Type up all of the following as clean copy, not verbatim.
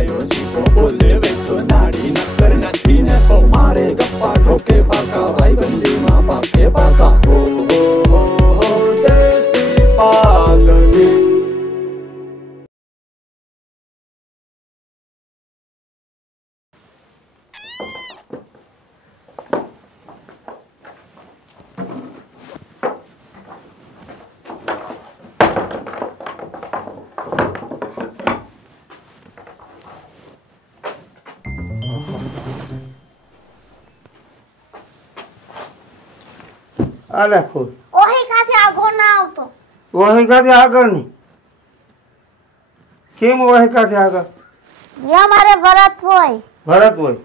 ગાયો જીવો બોલે વેચો નાડી નકર નથી ને તો મારે ગપ્પા ઠોકે પાકા ભાઈબંધીમાં પાકે પાકા હો હો હો દેશી પાલડી આલે ફૂલ ઓહી કાથી આગળ ના આવતો ઓહી કાથી આગળ ની કેમ ઓહી કાથી આગળ યા મારે વરત હોય ભરત હોય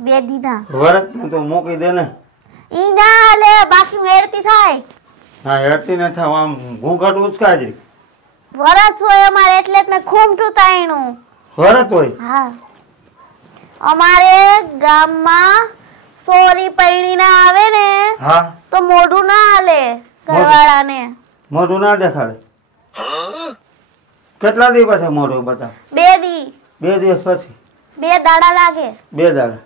બે દીના ભરત ને તો મૂકી દે ને ઈ ના લે બાકી વેડતી થાય હા હેરતી ન થાવ આમ ઘૂંઘટ ઉચકાજી વરત હોય અમારે એટલે જ મેં ખૂમઠું તાયણું ભરત હોય હા અમારે ગામમાં સોરી પૈણી ના આવે ને હા તો મોઢું ના હાલે ઘરવાળાને મોઢું ના દેખાડે કેટલા દિવસ પછી મોઢું બતા બે દી 2 દિવસ પછી 2 દાડા લાગે 2 દાડા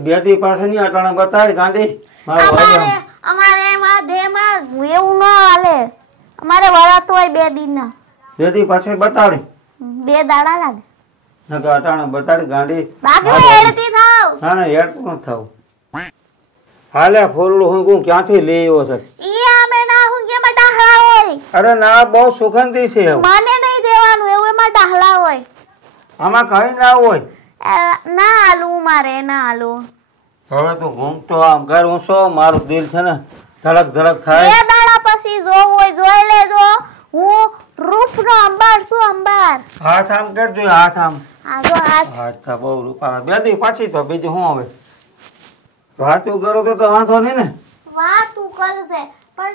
2 દી પાસે ની અટાણે બતાડી ગાંડી મારો અમારે અમારે એમાં દેમાં એવું ના હાલે અમારે વરત હોય 2 દિનના 2 દી પાસે બતાડી 2 દાડા લાગે નકર અટાણે બતાડી ગાંડી બાકી હેડતી થાવ ના ના હેડતું ન થાવ હાલે ફૂલડું હું ક્યાંથી લઈ આવ્યો છે ઈ અમે ના હું કે માં ડાહલા હોય અરે ના બહુ સુગંધી છે એવું. મને નહીં દેવાનું એવું એમાં ડાહલા હોય આમાં કઈ ના હોય ના હાલું મારે ના હાલું હવે તું ઘૂમતો આમ ઘર ઊંચો મારું દિલ છે ને ધડક ધડક થાય 2 દાડા પછી જોવું હોય જોઈ લેજો હું રૂપનો અંબાર છું અંબાર હાથ આમ કરજો હાથ આમ આ જો હાથ હાથ તો બહુ રૂપાળા 2 દી પછી તો બીજું શું હવે વાતું કરો તો વાંધો નહીં ને વાત તું કરજે પણ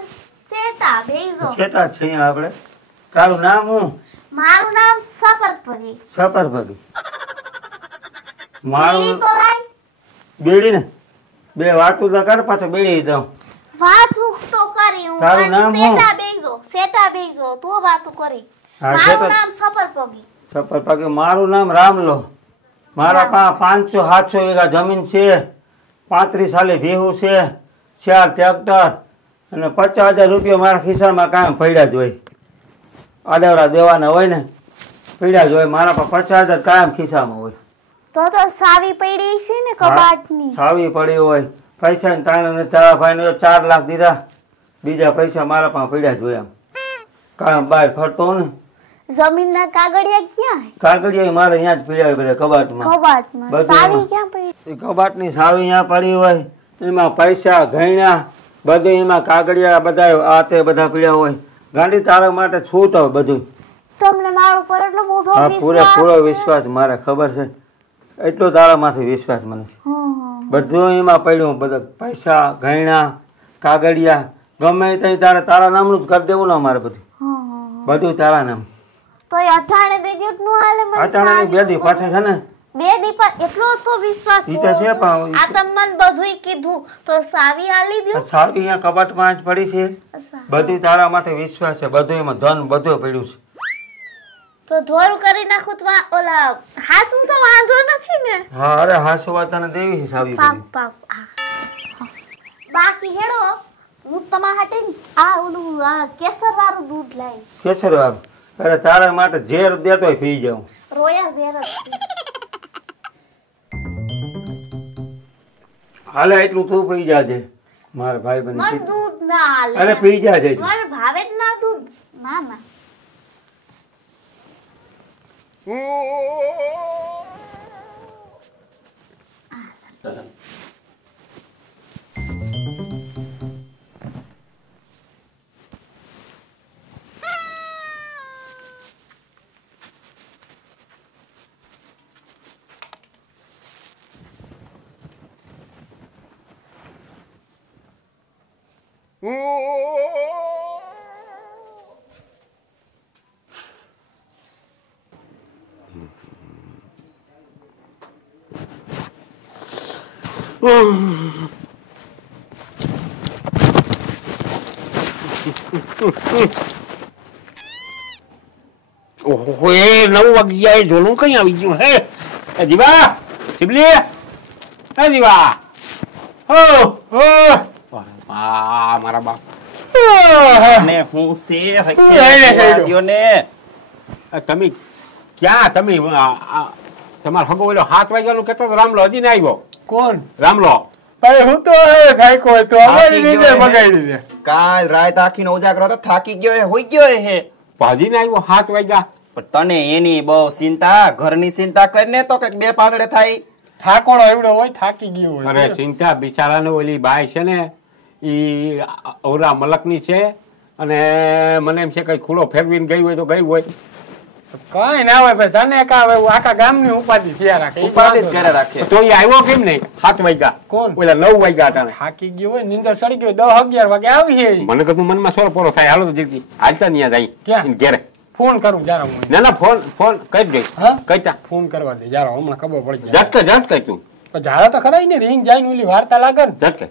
સેટા બેજો છેટા છે અહીંયા આપણે તારું નામ હું મારું નામ સફરપરી સફર ભગી બીડી મારું તો રાઈ બેડી ને 2 વાતું તો કર પાછો બેડી દઉં વાત તો કરી હું તારું પણ નામ હું? સેટા બેજો તો વાતું કરી હા, મારું સેટા. નામ સફરપરી સફર ભગી મારું નામ રામલો મારા પાસે 500-700 વીઘા જમીન છે 35 સાલે ભેહું છે 4 ટ્રેક્ટર અને 50,000 રૂપિયા મારા ખિસ્સામાં કાયમ પડ્યા જ હોય આડવડા દેવાના હોય ને પડ્યા જ હોય મારા પાસે 50,000 કાયમ ખિસ્સામાં હોય તો સાવી પડી છે ને કબાટની સાવી પડી હોય પૈસા ને તાણે તારા ભાઈને 4 લાખ દીધા બીજા પૈસા મારા પાસે પડ્યા જ હોય આમ કાયમ બહાર ફરતો ને જમીનના કાગળિયા ક્યાં કાગળિયા મારે અહીંયા જ પડ્યા હોય બધા કબાટમાં કબાટમાં બધું સાવી એમાં. ક્યાં પડી એ કબાટની સાવી અહીંયા પડી હોય એમાં પૈસા ઘણ્યા બધું એમાં કાગળિયા બધા આ તે બધા પીડ્યા હોય ગાંડી તારા માટે છૂટ હોય બધું તમને મારો પર એટલો મોટો હા વિશ્વાસ પૂરેપૂરો વિશ્વાસ મારે ખબર છે એટલો તારામાંથી વિશ્વાસ મને છે હા. બધું એમાં પડ્યું બધા પૈસા ઘણ્યા કાગળિયા ગમે ત્યાં તારા નામનું જ કરી દેવું ને અમારે બધું હા. બધું તારા નામ તો એ અઠાણે દેજો નું હાલે મને અચાનક 2 દી પાછળ છે ને 2 દી પર એટલો તો વિશ્વાસ ઈ તો છે પણ આ તમને બધુંય કીધું તો સાવી આલી દો સાવી અહીંયા કબાટમાં જ પડી છે બધું તારા માટે વિશ્વાસ છે બધું એમાં ધન બધું પડ્યું છે તો ધોરું કરી નાખું તો ઓલા હાચું તો વાંધો નથી ને હા અરે હાસુ વાત તને દેવી છે સાવી પાક બધી. પાક હા. બાકી હેડો હું તમારા હાટે આ ઓલું આ કેસર વાળું દૂધ લાવી કેસર વાળું અરે તારા માટે ઝેર દેતો હોય પી જાઉં રોયા ઝેર જ છે. હાલે એટલું તું પી જાજે મારા ભાઈ મને બની દૂધ ના હાલે અરે પી જાજે મને ભાવે જ ના દૂધ ના ના ઓહો ઓહો એ 9 વાગી ગયા ઢોલું કઈ આવી ગયું હે એ દીવા શિબલી એ દીવા ઓ મારા બાપ ને હું સે હક્યો ને તમે ક્યાં તમે તમારો હગો ઓલો 7 વાગ્યાનું કહેતો તો રામલો હજી ના આવ્યો કોણ રામલો હું તો થાક્યો હતો અમારી રીતે બગાડી દે કાલ રાત આખીનો ઉજાગરો તો થાકી ગયો હે હોઈ ગયો હે હજી ના આવ્યો 7 વાગ્યા પણ તને એની બહુ ચિંતા ઘરની ચિંતા કરીને તો કઈક બે પાંદડે થાય થાકોડો એવડો હોય થાકી ગયો હોય અરે ચિંતા બિચારાને ઓલી બાઈ છે ને ઈ ઓલા મલકની છે અને મને એમ છે કઈ ખૂણો ફેરવીને ગઈ હોય તો ગઈ હોય કઈ ના હોય ભાઈ તને કા હવે આખા ગામની ઉપાધિ થયા રાખે ઉપાધિ જ ઘરે રાખે તો એ આવ્યો કેમ નહીં 7 વાગ્યા કોણ ઓલા 9 વાગ્યા હતા થાકી ગયો હોય નીંદર સડી ગયો 10 11 વાગે આવી છે મને કીધું મનમાં સોર પોરો થાય હાલો તો જીતી હાલતા ત્યાં જાય ક્યાં? ઘેરે ફોન કરું જારો હું ના ના ફોન કરી દે હા? કઈતા ફોન કરવા દે જારો હમણાં ખબર પડી જાય ઝટકે ઝટકે તું પણ જારા તો ખરા ને રિંગ જાય ને ઓલી વાર્તા લાગે ને ઝટકે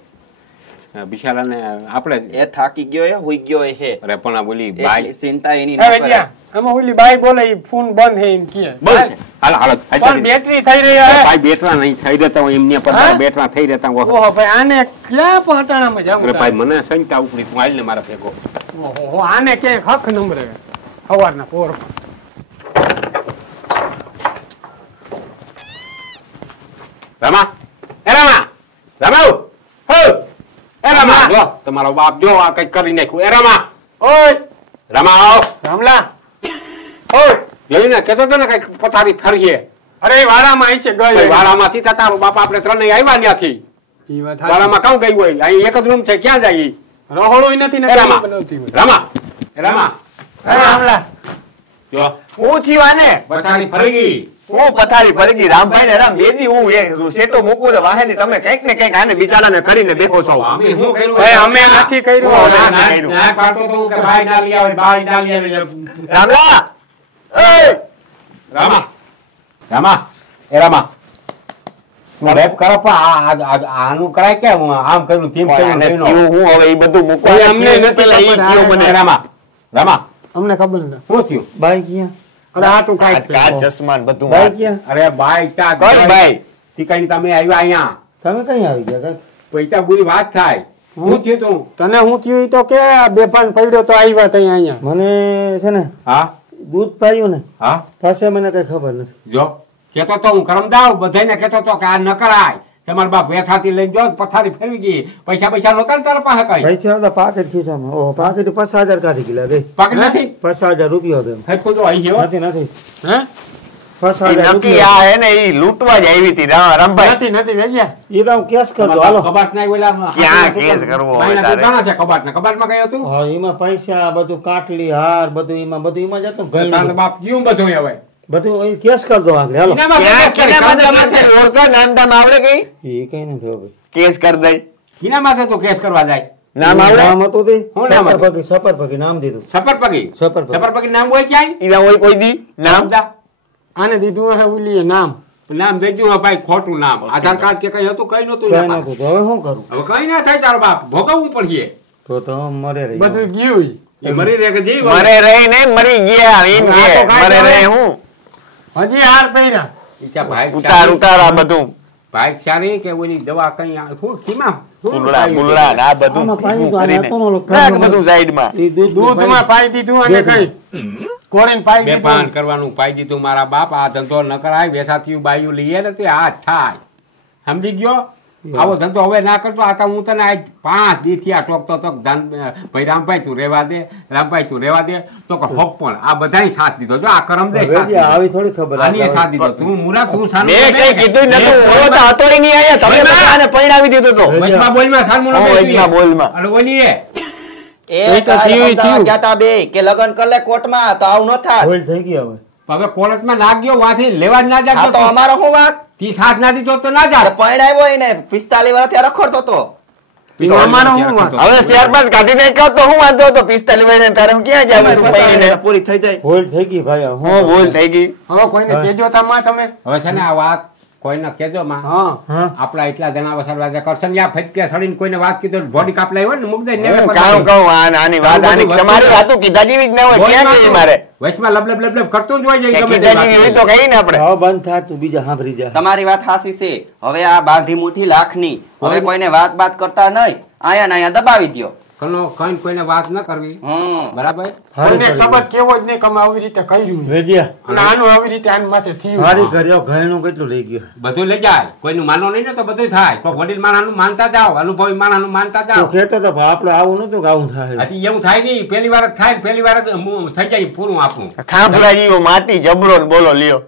બિચારાને આપણે એ થાકી ગયો હે હોઈ ગયો હે અરે પણ આ બોલી બાઈ એટલી ચિંતા એની હવે ન કરે ત્યાં આમાં ઓલી બાઈ બોલે ઈ ફોન બંધ હે એમ કે બોલ છે હાલ હાલ પણ બેટરી થઈ રહી હે ભાઈ બેટરા નહીં થઈ રહેતા હોય એમને પર હા? બેટરા થઈ રહેતા હોય ઓહો ભાઈ આને ક્યાં પટાણામાં જાવું અરે ભાઈ મને સંતા ઉપડી તું હાલ ને મારા ભેગો ઓહો આને કે હક નંબરે સવારના પોર રામા એ રામા રામાઉ હો એ રામા જો તમારો બાપ જો આ કઈ કરી નાખ્યું એ રામા ઓય રામા આવ રામલા ઓય જોઈને કેતો તો ને કઈ પથારી ફરીએ અરે વાડામાં આવી છે ગઈ વાળામાંથી તો તારો બાપ આપણે ત્રણેય આવ્યા ત્યાંથી ઈ વાત વાળામાં કામ ગઈ હોય અહીં એક જ રૂમ છે ક્યાં જાય રહોળોય નથી એ રામા બનાવતી હોય રામા એ રામા અરે રામલા જો હું થયું આને પથારી ફરી ગઈ હું પથારી ફરી ગઈ રામભાઈ ને રામ બેદી હું એ સેટો મૂકું તો વાહે તમે કઈક ને કઈક આને બિચારાને કરીને બેઠો છો અમે શું કર્યું ભાઈ અમે નથી કર્યું ના, ના, ના પાડતો તો હું કે ભાઈ ના લઈ આવે બાઈ ના લઈ આવે રામલા એ રામા રામા એ રામા રેપ કરો પણ આનું કરાય કે હું આમ કર્યું તેમ કર્યું આને થયું હું હવે એ બધું મૂકવા ભાઈ, અમને નથી પેલા ઈ ખબર. થયું મને મને રામા રામા અમને ખબર ના શું થયું બાઈ ક્યાં અરે આ તું કાઈ કાચ ચશ્મા ને બધું બાઈ ક્યાં અરે બાઈ તા કઈ ભાઈ તી કઈ તમે આવ્યા અહીંયા તમે કઈ આવી ગયા પૈસા પૂરી વાત થાય શું થયું તું તને હું થયું ઈ તો કે બેભાન પડ્યો તો આવ્યા તઈ અહીંયા મને છે ને હા દૂધ પાયું ને હા પાસે મને કઈ ખબર નથી જો કેતો તો હું કરમદાવ બધાને કેતો તો કે આ ન કરાય તમારા બાપ વેથાથી લઈને જો પથારી ફેરવી ગઈ પૈસા નહોતા ને તારા પાસે કઈ પૈસા હતા પાકેટ ખિસ્સામાં ઓહો પાકેટ 50,000 કાઢી ગયેલા ગઈ પાકીટ નથી 50,000 રૂપિયા હતો એમ. હેડકો તો અહીં ગયો નથી નથી હે 50,000 નક્કી રૂપિયા આ હે ને ઈ લૂંટવા જ આવી હતી રામભાઈ નથી વેજ્યા એ તો હું કેસ કરતો હાલો કબાટ ના ઓલા ક્યાં કેસ કરવો હવે ભાઈના તારે? દુકાન છે કબાટના કબાટમાં કઈ હતું હા એમાં પૈસા બધું કાટલી હાર બધું એમાં જતું તારા ગયું બાપ જીવ બધું હવે બધું અહીં કેસ કરતો આગળ હાલો ઇનામાં ક્યાં કેસ કરે, કેના કામ માથે કરે. ઓળખા નામ ટામ આવડે કઈ એ કઈ નથી હવે કેસ કરી દઈ ઇના માથે તો કેસ કરવા જાય નામ આવડે નામ હતું તે શું નામ હતું? સપરપકી નામ દીધું સફરપગી સફરપગી. સફરપગી નામ હોય ક્યાંય ઈના હોય કોઈ દી નામ સમજા? આને દીધું હે ઓલી નામ નામ દઈ દ્યું હે ભાઈ ખોટું નામ આધાર કાર્ડ કે કઈ હતું કઈ નતું કઈ એમાં. નતું તો હવે શું કરું હવે કઈ ના થાય તારો બાપ ભોગવવું પડશે તો મરે રહી બધું ગયું ઈ. એ મરી રહે કે જીવ મરે રહી ને મરી ગયા એમ આ તો કે કાંઈ મરે કરે. રહે હું હજી હાર પહેર્યા ઈ કે ભાઈ ઉતાર ઉતાર આ બધું ભાઈ સારી કે ઓલી દવા કઈ શું કીમાં શું બુલડા પાયું? બુલડા ને આ બધું આમાં પાણી તો ભેગું આને કરીને. હતો ને ઓલો નાખ બધું સાઈડમાં એ દૂધમાં પાઈ દીધું અને કઈ કોળીને પાઈ બે દીધું પાન કરવાનું પાઈ દીધું મારા બાપ આ ધંધો ન કરાય વેસાથી બાયું લઈએ ને તે આ થાય સમજી ગયો આવો ધંધો હવે ના કરતો આ તો હું તને આજ 5 દી થી આ ટોકતો તો ભાઈ રામભાઈ તું રેવા દે રામભાઈ તું રેવા દે તો કે હોપ પણ આ બધાય સાથ દીધો જો આ કરમ દે સાથ દીધો. આવી થોડી ખબર આની એ સાથ દીધો તું મુરા તું સાનું મેં કઈ કીધું જ નતું ઓલો તો હતો ય નહીં આયા તમે બધા આને પરણાવી દીધો તો વચમાં બોલમાં સાનું હા, વચમાં બોલમાં. અને ઓલી એ એ તો થયું ઈ થયું. ગયા તા બે કે લગન કર લે કોર્ટમાં તો આવું ન થાત ભૂલ થઈ ગઈ હવે હવે કોલેજમાં નાખ ગયો વાથી લેવા જ ના આ તો જાતો અમારો શું વાંક તી સાથ ના દીધો તો ના જા પરણાવ્યો એને 45 વર્ષથી રખડતો તો ઈ અમારો શું વાત? હવે શેર પાસ કાઢી નાખ્યો તો હું વાંધો હતો 45 વર્ષે તારે હું ક્યાં જાવ અમારી પાસે આવીને પૂરી થઈ જાય ભૂલ થઈ ગઈ ભાઈ હું ભૂલ થઈ ગઈ હવે કોઈને કેજો તામાં તમે હવે છે ને આ વાત કોઈને કેજો માં હા હા આપડા એટલા જણા વસાડવા કરશે ને આ ફટકે સડીને કોઈને વાત કીધું બોડી કાપલાઈ હોય ને મુક દે હું કામ કહું આની વાત આની તમારી વાતો કીધા જેવી જ ના હોય ક્યાં ગઈ મારે વચમાં લબ લબ કરતું જ હોય છે ગમે તે કીધા જેવી હોય તો કઈ ને આપણે હવે બંધ થા તું બીજા સાંભળી જા તમારી વાત હાસી છે હવે આ બાંધી મુઠ્ઠી લાખની હવે કોઈને વાત કરતા નહીં આયા ને આયા દબાવી દ્યો કનો કઈ કોઈને વાત ન કરવી બરાબર કોઈને શબ્દ કેવો જ નહીં કે અમે આવી રીતે કર્યું છે. વેજ્યા અને આનું આવી રીતે આની માથે થયું મારી કર્યો ઘરનું કેટલું લઈ ગયો બધું લઈ જાય કોઈનું માનો નહીં ને તો બધું થાય કોઈ વડીલ માણસનું માનતા જાઓ અનુભવી માણસનું માનતા તો જાઓ કહેતો તો આપણે આવું નતું કે આવું થાય હજી એવું થાય નહીં પહેલી વાર જ થાય ને પહેલી વાર જ થઈ જાય પૂરું આપણું ખાંભલા જેવો માટી જબરો ને બોલો લ્યો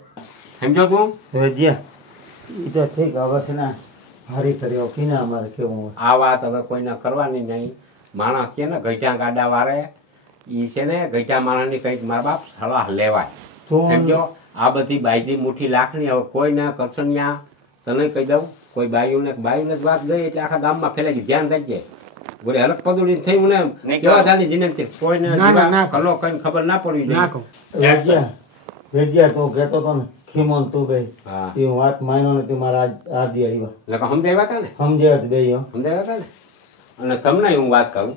સમજો તું વેજ્યા ઈ તો ઠીક હવે છે ને હારી કર્યો કીને અમારે કેવું હોય આ વાત હવે કોઈને કરવાની નહીં માણસ કે ને ગઈઠા ગાડા વારે ઈ છે ને ગઈઠા માણસની કંઈક મારા બાપ સલાહ લેવાય સમજો આ બધી બાયજી મુઠ્ઠી લાખની હવે કોઈને કરશનિયા તને કહી દઉં કોઈ બાયુને જ વાત ગઈ એટલે આખા ગામમાં ફેલાઈ ગઈ ધ્યાન રાખજે ગોરે હલક પદુડી થઈ મને કેવા જાની જીને કોઈને કલો કઈ ખબર ના પડવી જોઈએ વેજ્યા તો કહેતો તો ને ખીમોન તું ગઈ હા તે વાત માન્યો ને તે મારા આદિ આવ્યા એટલે સમજાવ્યા હતા ને સમજાવ્યા બે સમજાવ્યા હતા ને અને તમને હું વાત કરું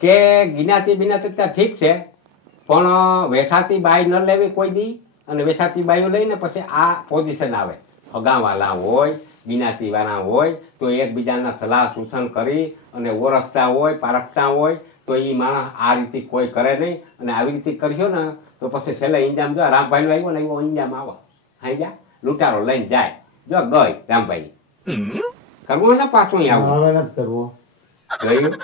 કે ગિનાતી બિનાતી ત્યાં ઠીક છે પણ વેસાતી બાઈ ન લેવી કોઈ દી અને વેસાતી બાઈઓ લઈને પછી આ પોઝિશન આવે અગાવાલા હોય ગિનાતી વાળા હોય તો એકબીજાના સલાહ સૂચન કરી અને ઓળખતા હોય પારખતા હોય તો એ માણસ આ રીતે કોઈ કરે નહીં અને આવી રીતે કર્યો ને તો પછી છેલ્લે ઇંજામ જો રામભાઈ આવ્યો ને એવો ઇંજામ આવો હા જા લૂંટારો લઈને જાય જો ગઈ રામભાઈ કરવું ને પાછું આવું હવે નથી કરવું જોયું